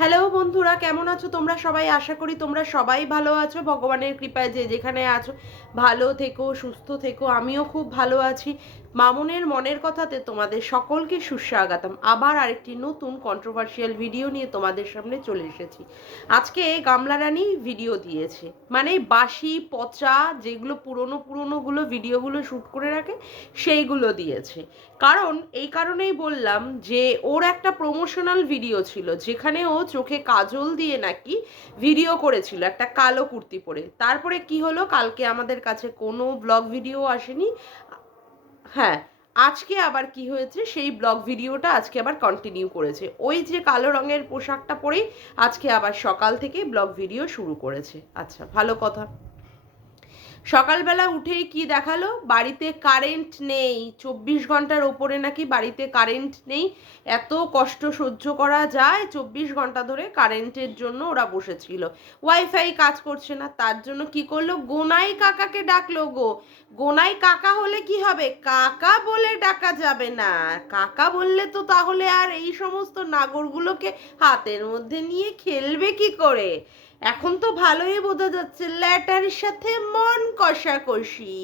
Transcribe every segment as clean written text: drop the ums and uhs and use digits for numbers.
Hello বন্ধুরা, কেমন আছো তোমরা সবাই? আশা করি তোমরা সবাই ভালো আছো। ভগবানের কৃপায় যে যেখানে আছো ভালো থেকো, সুস্থ থেকো। আমিও খুব ভালো আছি। মামুনের মনের কথাতে তোমাদের সকলকে সুস্বাগতম। আবার আরেকটি নতুন কন্ট্রোভার্সিয়াল ভিডিও নিয়ে তোমাদের সামনে চলে এসেছি। আজকে গামলা রানী ভিডিও দিয়েছে, মানে বাসি পচা যেগুলো পুরোনোগুলো ভিডিওগুলো শ্যুট করে রাখে সেইগুলো দিয়েছে। কারণ এই কারণেই বললাম যে ওর একটা প্রমোশনাল ভিডিও ছিল যেখানে ও চোখে কাজল দিয়ে নাকি ভিডিও করেছিল একটা কালো কুর্তি পরে। তারপরে কি হলো, কালকে আমাদের কাছে কোনো ব্লগ ভিডিও আসেনি। হ্যাঁ, আজকে আবার কি হয়েছে, সেই ব্লগ ভিডিওটা আজকে আবার কন্টিনিউ করেছে। ওই যে কালো রঙের পোশাকটা পরেই আজকে আবার সকাল থেকেই ব্লগ ভিডিও শুরু করেছে। আচ্ছা, ভালো কথা। সকালবেলা উঠেই কি দেখালো, বাড়িতে কারেন্ট নেই, 24 ঘন্টার ওপরে নাকি বাড়িতে কারেন্ট নেই। এত কষ্ট সহ্য করা যায়? 24 ঘন্টা ধরে কারেন্টের জন্য ওরা বসেছিল, ওয়াইফাই কাজ করছে না। তার জন্য কি করলো, গোনাই কাকাকে ডাকলো গো। গোনাই কাকা হলে কি হবে, কাকা বলে ডাকা যাবে না। কাকা বললে তো তাহলে আর এই সমস্ত নাগরগুলোকে হাতের মধ্যে নিয়ে খেলবে কি করে? এখন তো ভালোই বোঝা যাচ্ছে ল্যাটার সাথে মন কষাকষি,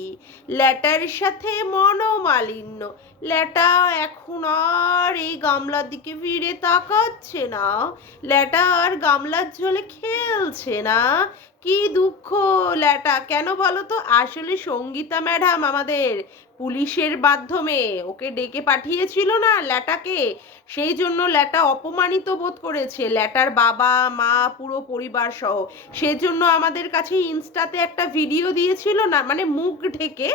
ল্যাটার সাথে মনোমালিন্য। ল্যাটা এখন আর এই গামলার দিকে ফিরে তাকাচ্ছে না, ল্যাটা আর গামলার জলে খেলছে না। কি দুঃখ ল্যাটা, কেন বলো তো? আসলে সঙ্গীতা ম্যাডাম আমাদের পুলিশের মাধ্যমে ওকে ডেকে পাঠিয়েছিল না ল্যাটাকে, সেই জন্য ল্যাটা অপমানিত বোধ করেছে, ল্যাটার বাবা মা পুরো পরিবার সহ। সেজন্য আমাদের কাছে ইনস্টাতে একটা ভিডিও দিয়েছিল না, মানে মুখ ঢেকে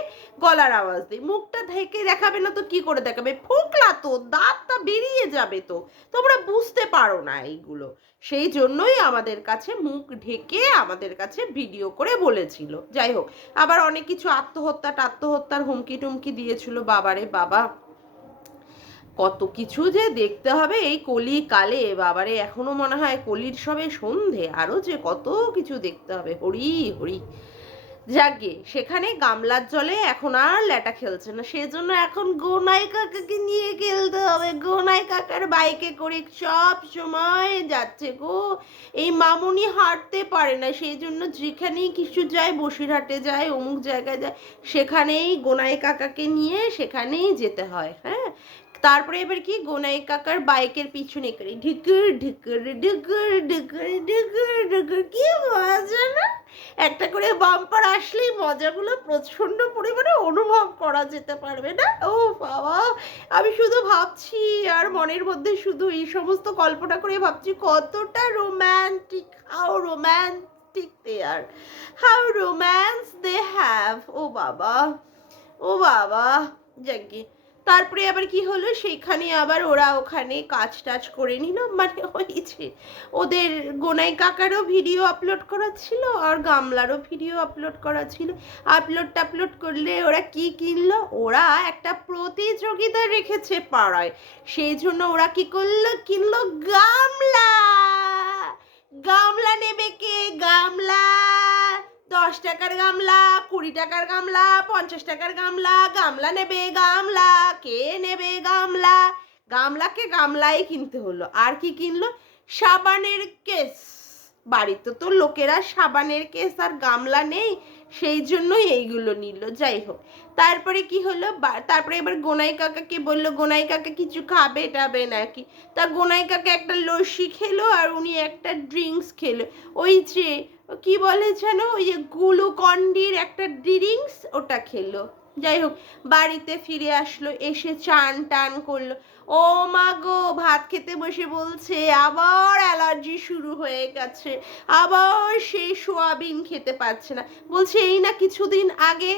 গলার আওয়াজ দিয়ে। মুখটা ঢেকে দেখাবে না তো কি করে দেখাবে? ফোকলা তো, দাঁতটা বেরিয়ে যাবে তো, তোমরা বুঝতে পারো না এইগুলো। সেই জন্যই আমাদের কাছে মুখ ঢেকে আমাদের কাছে ভিডিও করে বলেছিল। যাই হোক, আবার অনেক কিছু আত্মহত্যার হুমকি টুমকি দিয়েছিল। বাবারে বাবা, কত কিছু যে দেখতে হবে এই কলি কালে। বাবারে, এখনো মনে হয় কলির সবে সন্ধে, আরো যে কত কিছু দেখতে হবে। হরি হরি। যাকে সেখানে গামলার জলে এখন আর ল্যাটা খেলছে না, সেজন্য এখন গোনাই কাকাকে নিয়ে খেলতে হবে। গোনাই কাকার বাইকে করে সব সময় যাচ্ছে গো। এই মামুনি হাঁটতে পারে না, সেই জন্য যেখানেই কিছু যায়, বসিরহাটে যায়, অমুক জায়গায় যায়, সেখানেই গোনাই কাকাকে নিয়ে সেখানেই যেতে হয়। হ্যাঁ, তারপরে এবার কি, গোনাই কাকার বাইকের পিছনে করে ঢিকুর ঢিকুর ঢিকুর ঢিকুর ঢিকুর ঢিকুর, কি মজা না? একটা করে বাম্পার আসলেই মজাগুলো প্রচন্ড পরিমাণে অনুভব করা যেতে পারবে না? ও বাবা, আমি শুধু ভাবছি আর মনের মধ্যে শুধু এই সমস্ত কল্পনা করে ভাবছি কতটা romantic, how romantic they are, how romance they have. ও বাবা, ও বাবা। যাকে তারপরে আবার কি হলো, সেইখানে আবার ওরা ওখানে কাজ টাজ করে নিল, মানে হয়েছে ওদের গোনাই কাকারও ভিডিও আপলোড করা ছিল আর গামলারও ভিডিও আপলোড করা ছিল। আপলোড করলে ওরা কি কিনলো, ওরা একটা প্রতিযোগিতা রেখেছে পাড়ায়, সেই জন্য ওরা কি করলো, কিনলো গামলা। গামলা নেবে কে? গামলা 10 টাকার গামলা, 20 টাকার গামলা, 50 টাকার গামলা, গামলা নেবে গামলা। কে নেবে গামলা? গামলাকে গামলাই কিনতে হলো। আর কি কিনলো? সাবানের কেস। বাড়িতে তো লোকেরা সাবানের কেস আর গামলা নেই, সেই জন্যই এইগুলো নিল। যাই হোক, তারপরে কি হলো, তারপরে এবার গোনাই কাকাকে বললো, গোনাই কাকা কিছু খাবে টাবে নাকি। তা গোনাই কাকা একটা লস্যি খেলো আর উনি একটা ড্রিঙ্কস খেলো, ওই যে কি বলে যেন, ওই যে গ্লুকন্ডির একটা ড্রিঙ্কস, ওটা খেলো। যাই হোক, বাড়িতে ফিরে আসলো, এসে চান টান করলো। ও মা গো, ভাত খেতে বসে বলছে আবার অ্যালার্জি শুরু হয়ে গেছে, আবার সেই সোয়াবিন খেতে পারছে না। বলছে এই না কিছুদিন আগে,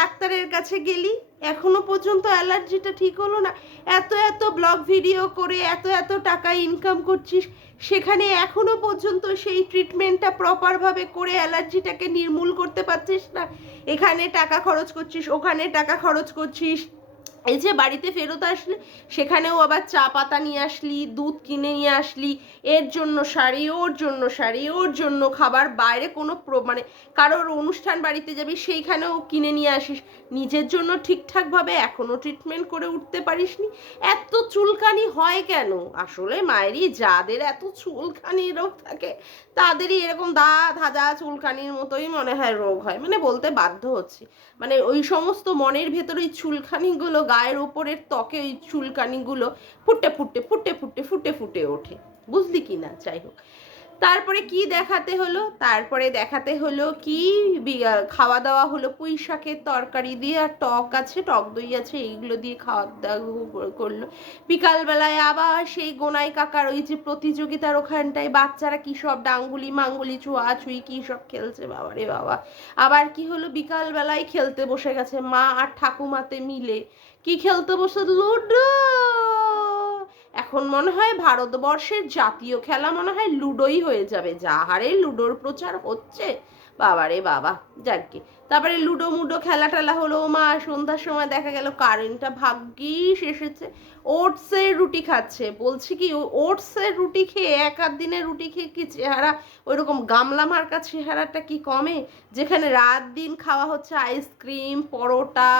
ডাক্তারের কাছে গেলি, এখনো পর্যন্ত অ্যালার্জিটা ঠিক হলো না। এত এত ব্লগ ভিডিও করে এত এত টাকা ইনকাম করছিস, সেখানে এখনো পর্যন্ত সেই ট্রিটমেন্টটা প্রপারভাবে করে অ্যালার্জিটাকে নির্মূল করতে পারছিস না। এখানে টাকা খরচ করছিস, ওখানে টাকা খরচ করছিস, এই যে বাড়িতে ফেরত আসলে সেখানেও আবার চা পাতা নিয়ে আসলি, দুধ কিনে নিয়ে আসলি, এর জন্য শাড়ি, ওর জন্য শাড়ি, ওর জন্য খাবার, বাইরে কোনো মানে কারোর অনুষ্ঠান বাড়িতে যাবি সেইখানেও কিনে নিয়ে আসিস, নিজের জন্য ঠিকঠাকভাবে এখনো ট্রিটমেন্ট করে উঠতে পারিসনি। এত চুলকানি হয় কেন? আসলে মায়েরই যাদের এত চুলকানি রোগ থাকে তাদেরই এরকম ধাঁধা চুলকানির মতোই মনে হয় রোগ হয়, মানে বলতে বাধ্য হচ্ছি। মানে ওই সমস্ত মনের ভেতরে ওই চুলকানিগুলো, গায়ের ওপরের ত্বকে ওই চুলকানিগুলো ফুটে ফুটে ফুটে ফুটে ফুটে ফুটে ওঠে, বুঝলি কি না? যাই হোক, তারপরে কি দেখাতে হলো, তারপরে দেখাতে হলো কি খাওয়া দাওয়া হলো পুঁই শাকের তরকারি দিয়ে, আর টক আছে, টক দই আছে, এইগুলো দিয়ে খাওয়া দাওয়া করলো। বিকালবেলায় আবার সেই গোনাই কাকার ওই যে প্রতিযোগিতার ওখানটায় বাচ্চারা কি সব ডাঙ্গুলি মাঙ্গুলি ছোঁয়াছুঁই কি সব খেলছে, বাবা রে বাবা। আবার কি হলো, বিকালবেলায় খেলতে বসে গেছে মা আর ঠাকুমাতে মিলে। কি খেলতে বসে? লুডো। এখন মনে হয় ভারতবর্ষের জাতীয় খেলা মনে হয় লুডোই হয়ে যাবে, যা হারে লুডোর প্রচার হচ্ছে, বাবারে বাবা। যাকে তারপরে লুডো মুডো খেলা টেলা হলো, মা সন্ধ্যার সময় দেখা গেল কারেন্টটা ভাগ্যিস এসেছে, ওটসের রুটি খাচ্ছে। বলছি কি ওটসের রুটি খেয়ে, এক আধ দিনের রুটি খেয়ে কি চেহারা, ওইরকম গামলা মার্কা চেহারাটা কি কমে? যেখানে রাত দিন খাওয়া হচ্ছে আইসক্রিম, পরোটা,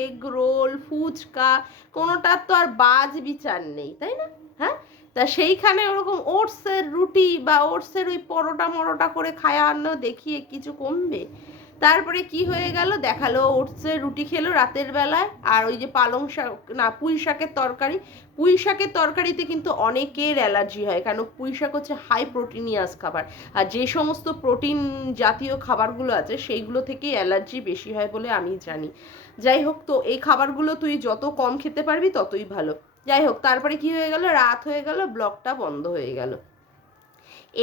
এগ রোল, ফুচকা, কোনোটার তো আর বাজ বিচার নেই, তাই না? হ্যাঁ, তা সেইখানে ওরকম ওটসের রুটি বা ওটসের ওই পরোটা মরোটা করে খাওয়ানো দেখিয়ে কিছু কমবে? তারপরে কি হয়ে গেল, দেখালো ওটসের রুটি খেলো রাতের বেলায়, আর ওই যে পালং শাক না পুঁই শাকের তরকারি। পুঁই শাকের তরকারিতে কিন্তু অনেকের অ্যালার্জি হয়, কারণ পুঁই শাক হচ্ছে হাই প্রোটিনিয়াস খাবার, আর যে সমস্ত প্রোটিন জাতীয় খাবারগুলো আছে সেইগুলো থেকে অ্যালার্জি বেশি হয় বলে আমি জানি। যাই হোক, তো এই খাবারগুলো তুই যত কম খেতে পারবি ততই ভালো। যাই হোক, তারপরে কি হয়ে গেল, রাত হয়ে গেল, ব্লগটা বন্ধ হয়ে গেল।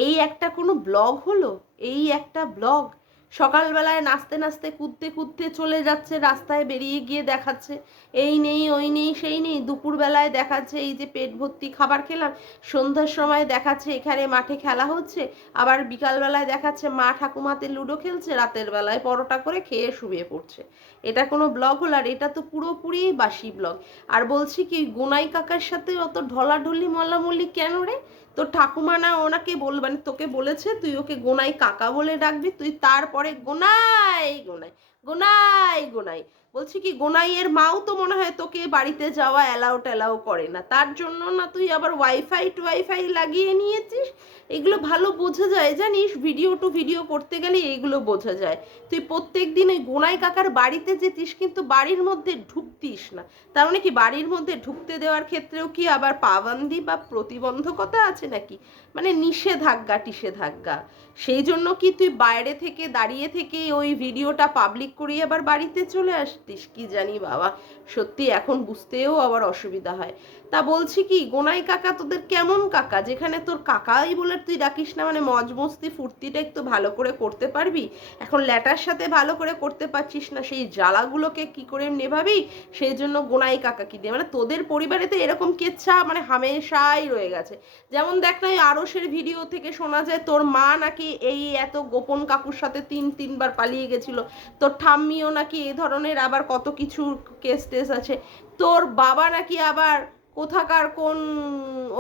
এই একটা কোনো ব্লগ হলো? এই একটা ব্লগ? সকালবেলায় নাচতে নাচতে কুদতে কুদতে চলে যাচ্ছে, রাস্তায় বেরিয়ে গিয়ে দেখাচ্ছে এই নেই ওই নেই সেই নেই, দুপুরবেলায় দেখাচ্ছে এই যে পেট ভর্তি খাবার খেলাম, সন্ধ্যার সময় দেখাচ্ছে এখানে মাঠে খেলা হচ্ছে, আবার বিকালবেলায় দেখাচ্ছে মা ঠাকুমাতে লুডো খেলছে, রাতের বেলায় পরোটা করে খেয়ে শুয়ে পড়ছে। এটা কোনো ব্লগ হলো? আর এটা তো পুরোপুরি বাসি ব্লগ। আর বলছি কি, গোনাই কাকার সাথে অত ঢলাঢলি মল্লামল্লি কেন রে? তোর ঠাকুমা না ওনাকে মানে তোকে বলেছে তুই ওকে গোনাই কাকা বলে ডাকবি, তুই তারপরে গোনাই গোনাই গোনাই গোনাই। বলছি কি, গোনাইয়ের মাও তো মনে হয় তোকে বাড়িতে যাওয়া অ্যালাউ করে না, তার জন্য না তুই আবার ওয়াইফাই লাগিয়ে নিয়েছিস। এগুলো ভালো বোঝা যায় জানিস, ভিডিও টু ভিডিও করতে গেলে এগুলো বোঝা যায়। তুই প্রত্যেক দিন ওই গোনাই কাকার বাড়িতে যেতিস, কিন্তু বাড়ির মধ্যে ঢুকতিস না। তার মানে কি বাড়ির মধ্যে ঢুকতে দেওয়ার ক্ষেত্রেও কি আবার পাবন্দি বা প্রতিবন্ধকতা আছে নাকি? মানে নিষেধাজ্ঞা টিষেধাজ্ঞা। সেই জন্য কি তুই বাইরে থেকে দাঁড়িয়ে থেকে ওই ভিডিওটা পাবলিক করিয়ে আবার বাড়িতে চলে আসতিস? কি জানি বাবা, সত্যি এখন বুঝতেও আবার অসুবিধা হয়। তা বলছি কি, গোনাই কাকা তোদের কেমন কাকা, যেখানে তোর কাকাই বলে তুই ডাকিস না? মানে মজ মস্তি ফুর্তিটা একটু ভালো করে করতে পারবি? এখন ল্যাটার সাথে ভালো করে করতে পারছিস না, সেই জ্বালাগুলোকে কি করে নেভাবি? সেই জন্য গোনাই কাকা কি দিয়ে, মানে তোদের পরিবারে তো এরকম কেচ্ছা মানে হামেশাই রয়ে গেছে। যেমন দেখ না, আরসের ভিডিও থেকে শোনা যায় তোর মা নাকি এই এত গোপন কাকুর সাথে তিনবার পালিয়ে গেছিল, তোর ঠাম্মিও নাকি এ ধরনের আবার কত কিছু কেস টেস আছে, তোর বাবা নাকি আবার কোথাকার কোন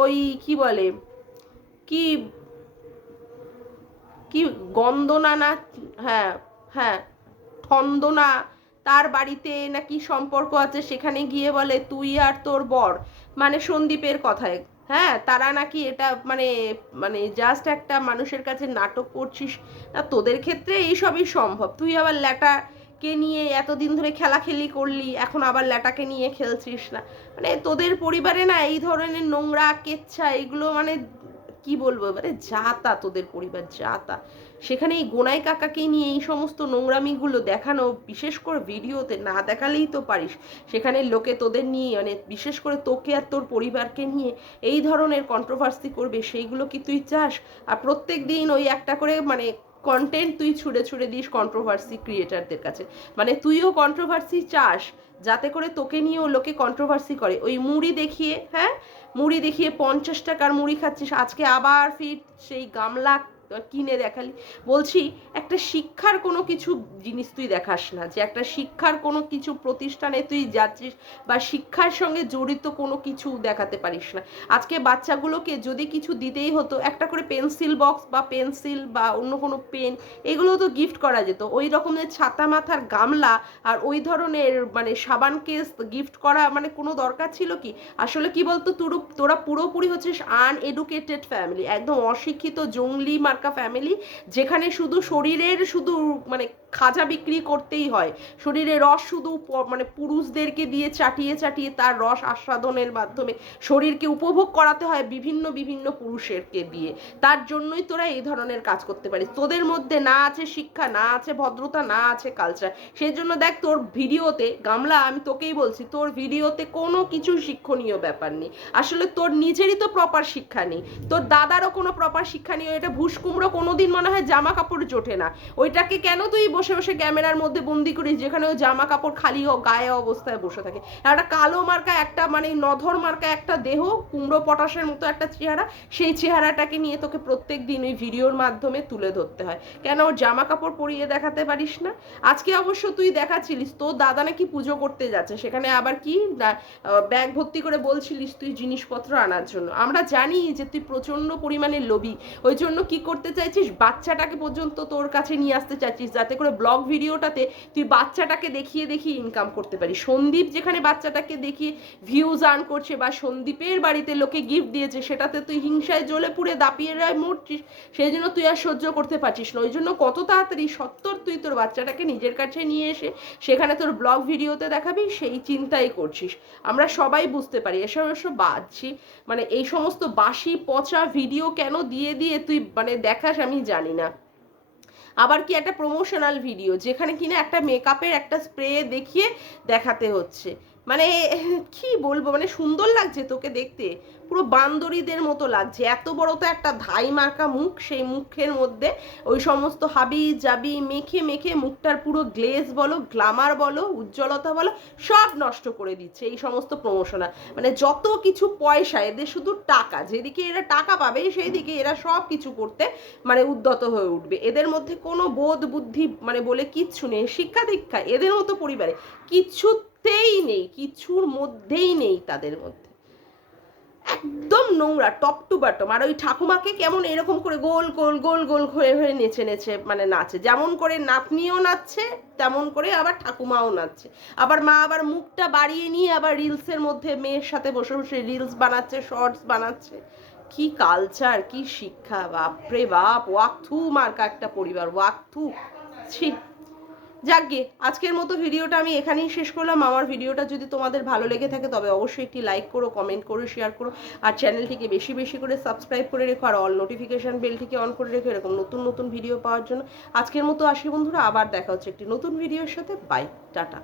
ওই কি বলে কি কি গন্দনা না, হ্যাঁ হ্যাঁ ঠন্দনা, তার বাড়িতে নাকি সম্পর্ক আছে, সেখানে গিয়ে বলে তুই আর তোর বর, মানে সন্দীপের কথায়, হ্যাঁ তারা নাকি এটা মানে মানে জাস্ট একটা মানুষের কাছে নাটক করছিস না, তোদের ক্ষেত্রে এইসবই সম্ভব। তুই আবার ল্যাটাকে নিয়ে এতদিন ধরে খেলাখেলি করলি, এখন আবার ল্যাটাকে নিয়ে খেলছিস না, মানে তোদের পরিবারে না এই ধরনের নোংরা কেচ্ছা এগুলো মানে কি বলবো, মানে যা তা তোদের পরিবার যা তা। সেখানে এই গোনাই কাকাকে নিয়ে এই সমস্ত নোংরামিগুলো দেখানো, বিশেষ করে ভিডিওতে না দেখালেই তো পারিস, সেখানে লোকে তোদের নিয়ে মানে বিশেষ করে তোকে আর তোর পরিবারকে নিয়ে এই ধরনের কন্ট্রোভার্সি করবে, সেইগুলো কি তুই চাস? আর প্রত্যেক দিন ওই একটা করে মানে কন্টেন্ট তুই ছুঁড়ে ছুঁড়ে দিস কন্ট্রোভার্সি ক্রিয়েটারদের কাছে, মানে তুইও কন্ট্রোভার্সি চাস যাতে করে তোকে নিয়েও লোকে কন্ট্রোভার্সি করে। ওই মুড়ি দেখিয়ে, হ্যাঁ মুড়ি দেখিয়ে 50 টাকার মুড়ি খাচ্ছিস, আজকে আবার ফির সেই গামলা কিনে দেখালি। বলছি একটা শিক্ষার কোনো কিছু জিনিস তুই দেখাস না, যে একটা শিক্ষার কোনো কিছু প্রতিষ্ঠানে তুই যাচ্ছিস বা শিক্ষার সঙ্গে জড়িত কোনো কিছু দেখাতে পারিস না। আজকে বাচ্চাগুলোকে যদি কিছু দিতেই হতো, একটা করে পেন্সিল বক্স বা পেন্সিল বা অন্য কোনো পেন, এগুলো তো গিফট করা যেত। ওই রকমের ছাতা মাথার গামলা আর ওই ধরনের মানে সাবান কেস গিফট করা মানে কোনো দরকার ছিল কি? আসলে কি বলতো, তোরা পুরোপুরি হচ্ছিস আনএডুকেটেড ফ্যামিলি, একদম অশিক্ষিত জঙ্গলি মার্কা ফ্যামিলি, যেখানে শুধু শরীরের শুধু মানে খাজা বিক্রি করতেই হয়, শরীরে রস শুধু মানে পুরুষদেরকে দিয়ে চাটিয়ে চাটিয়ে তার রস আস্বাদনের মাধ্যমে শরীরকে উপভোগ করাতে হয় বিভিন্ন বিভিন্ন পুরুষেরকে দিয়ে। তার জন্যই তোরা এই ধরনের কাজ করতে পারিস। তোদের মধ্যে না আছে শিক্ষা, না আছে ভদ্রতা, না আছে কালচার। সেই জন্য দেখ তোর ভিডিওতে, গামলা আমি তোকেই বলছি, তোর ভিডিওতে কোনো কিছু শিক্ষণীয় ব্যাপার নেই। আসলে তোর নিজেরই তো প্রপার শিক্ষা নেই, তোর দাদারও কোনো প্রপার শিক্ষা নেই। এটা ভুসকুমড়ো কোনোদিন মনে হয় জামা কাপড় জোটে না, ওইটাকে কেন তুই বসে বসে ক্যামেরার মধ্যে বন্দি করিস, যেখানে ও জামা কাপড় খালি ও গায়ে অবস্থায় বসে থাকে। একটা কালো মার্কা একটা মানে নধর মার্কা একটা দেহ, কুমড়ো পটাশের মতো একটা চেহারা, সেই চেহারাটাকে নিয়ে তোকে প্রত্যেক দিন ওই ভিডিওর মাধ্যমে তুলে ধরতে হয়। কেন ওর জামা কাপড় পরিয়ে দেখাতে পারিস না? আজকে অবশ্য তুই দেখাচ্ছিলিস তোর দাদা নাকি পুজো করতে যাচ্ছে, সেখানে আবার কি ব্যাগ ভর্তি করে বলছিলিস তুই জিনিসপত্র আনার জন্য। আমরা জানি যে তুই প্রচন্ড পরিমাণে লোভী, ওই জন্য কি করতে চাইছিস, বাচ্চাটাকে পর্যন্ত তোর কাছে নিয়ে আসতে চাইছিস, যাতে করে ব্লগ ভিডিওটাতে তুই বাচ্চাটাকে দেখিয়ে দেখিয়ে ইনকাম করতে পারিস। সন্দীপ যেখানে বাচ্চাটাকে দেখিয়ে ভিউজ আর্ন করছে বা সন্দীপের বাড়িতে লোকে গিফট দিয়েছে, সেটাতে তুই হিংসায় জ্বলে পুড়ে দাপিয়ে মরছিস, সেই জন্য তুই আর সহ্য করতে পারছিস না। ওই জন্য কত তাড়াতাড়ি সত্তর তুই তোর বাচ্চাটাকে নিজের কাছে নিয়ে এসে সেখানে তোর ব্লগ ভিডিওতে দেখাবি, সেই চিন্তাই করছিস। আমরা সবাই বুঝতে পারি এসব বাজছি মানে এই সমস্ত বাসি পচা ভিডিও কেন দিয়ে দিয়ে তুই মানে দেখাস আমি জানি না। আবার কি একটা প্রমোশনাল ভিডিও, যেখানে কিনা একটা মেকআপের একটা স্প্রে দেখিয়ে দেখাতে হচ্ছে, মানে কি বলবো, মানে সুন্দর লাগছে তোকে দেখতে, পুরো বান্দরীদের মতো লাগছে। এত বড় তো একটা ধাই মার্কা মুখ, সেই মুখের মধ্যে ওই সমস্ত হাবি জাবি মেখে মেখে মুখটার পুরো গ্লেজ বলো, গ্লামার বলো, উজ্জ্বলতা বলো, সব নষ্ট করে দিচ্ছে এই সমস্ত প্রমোশনাল। মানে যত কিছু পয়সা, এদের শুধু টাকা, যেদিকে এরা টাকা পাবে সেই দিকে এরা সব কিছু করতে মানে উদ্যত হয়ে উঠবে। এদের মধ্যে কোনো বোধ বুদ্ধি মানে বলে কিচ্ছু নেই, শিক্ষা দীক্ষা এদের মতো পরিবারে কিছুতেই নেই, কিছুর মধ্যেই নেই তাদের মধ্যে। একদম নোংরা টপ টু বটম। আর ওই ঠাকুমাকে কেমন এরকম করে গোল গোল গোল গোল হয়ে হয়ে নেচে নেচে মানে নাচে, যেমন করে নাতনিও নাচছে তেমন করে আবার ঠাকুমাও নাচছে। আবার মা আবার মুখটা বাড়িয়ে নিয়ে আবার রিলসের মধ্যে মেয়ের সাথে বসে বসে রিলস বানাচ্ছে, শর্টস বানাচ্ছে। কি কালচার, কি শিক্ষা, বাপরে বাপ, ওয়াকথু মার্কা একটা পরিবার, ওয়াকথু। ছি। যাকগে, আজকের মতো ভিডিওটা আমি এখানেই শেষ করলাম। আমার ভিডিওটা যদি তোমাদের ভালো লেগে থাকে তবে অবশ্যই একটি লাইক করো, কমেন্ট করো, শেয়ার করো, আর চ্যানেলটিকে বেশি বেশি করে সাবস্ক্রাইব করে রেখো, আর অল নোটিফিকেশান বেলটিকে অন করে রেখো এরকম নতুন নতুন ভিডিও পাওয়ার জন্য। আজকের মতো আসি বন্ধুরা, আবার দেখা হচ্ছে একটি নতুন ভিডিওর সাথে। Bye, tata.